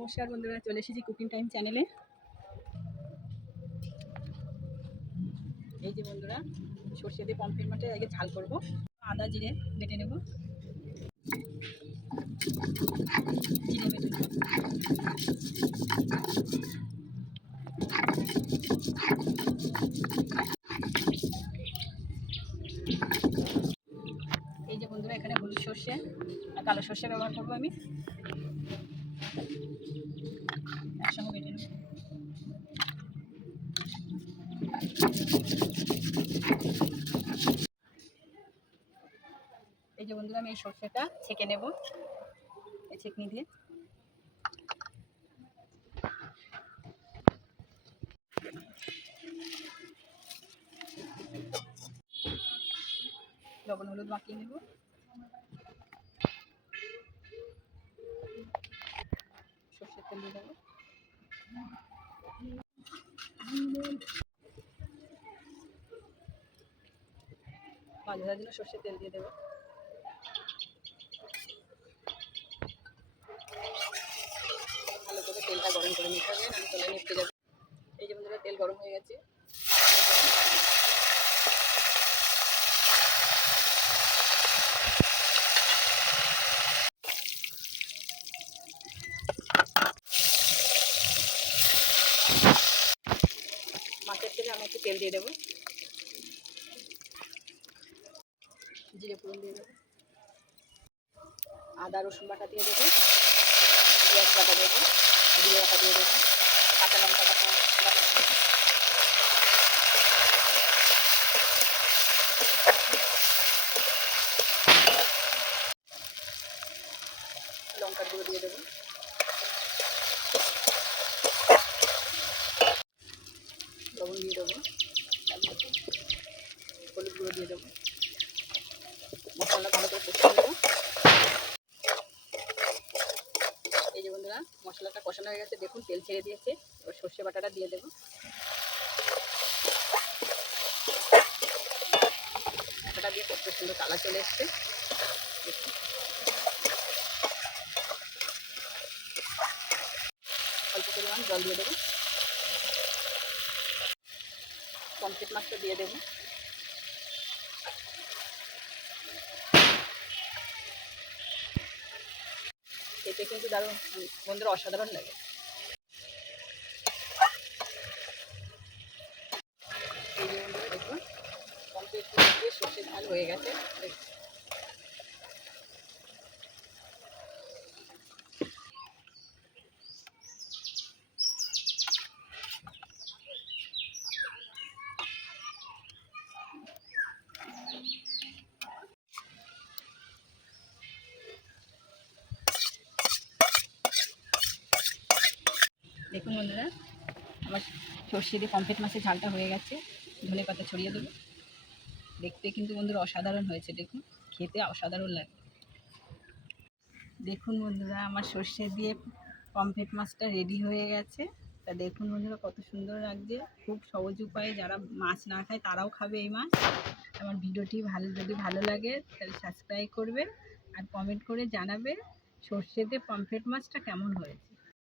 নমস্কার বন্ধুরা, চলে এসেছি কুকিং টাইম চ্যানেলে। এই যে বন্ধুরা, সর্ষে দিয়ে পমফ্রেট মাছের আগে ঝাল করব। আদা জিরে বেটে নেব, জিরে বেটে নেব, এই যে বন্ধুরা, এখানে হলুদ সর্ষে আর কালো সর্ষে ব্যবহার করবো আমি। একসঙ্গে বেটে নেব। এই যে বন্ধুরা, আমি এই সর্ষেটা ছেঁকে নেব এই ছেঁকনি দিয়ে। লবণ হলুদ মাখিয়ে নেব। সর্ষের তেল দিয়ে দেবো। মাছ ভাজার জন্য সর্ষের তেল দিয়ে দেবো। ভালো করে তেলটা গরম করে নিতে হবে, আমি তেলে নিতে যাবো। এই যে বন্ধুরা, তেল গরম হয়ে গেছে। মাছের তেলে আমি একটু তেল দিয়ে দেবো, জিরে ফোড়ন দিয়ে দেবো, আদা রসুন বাটা দিয়ে দেবো, পেঁয়াজ বাটা দেবো, জিরে বাটা দিয়ে দেবো, কাঁচা লঙ্কা বাটা দেবো, লঙ্কার গুঁড়ো দিয়ে দেবো, লবণ দিয়ে দেবো, হলুদ গুঁড়ো দিয়ে দেবো। মশলা ভালো করে কষিয়ে নেবো। এই যে বন্ধুরা, মশলাটা কষানো হয়ে গেছে, দেখুন তেল ছেড়ে দিয়েছে। এবার সর্ষে বাটাটা দিয়ে দেবো। বাটাটা দিয়ে কত সুন্দর কালার চলে এসছে। অল্প পরিমাণ জল দিয়ে দেবো। পমফ্রেট মাছটা দিয়ে দেবো। খেতে কিন্তু দারুণ বন্ধুরা, অসাধারণ লাগে। এই যে বন্ধুরা, দেখুন পমফ্রেট দিয়ে সর্ষে ঝাল হয়ে গেছে। দেখুন বন্ধুরা, আমার সর্ষে দিয়ে পমফ্রেট মাছের ঝালটা হয়ে গেছে। ধনে পাতা ছড়িয়ে দেবো। দেখতে কিন্তু বন্ধুরা অসাধারণ হয়েছে, দেখুন খেতে অসাধারণ লাগে। দেখুন বন্ধুরা, আমার সর্ষে দিয়ে পমফ্রেট মাছটা রেডি হয়ে গেছে। তা দেখুন বন্ধুরা, কত সুন্দর লাগছে। খুব সহজ উপায়ে যারা মাছ না খায় তারাও খাবে এই মাছ। আমার ভিডিওটি যদি ভালো লাগে তাহলে সাবস্ক্রাইব করবে আর কমেন্ট করে জানাবে সর্ষে দিয়ে পমফ্রেট মাছটা কেমন হয়েছে।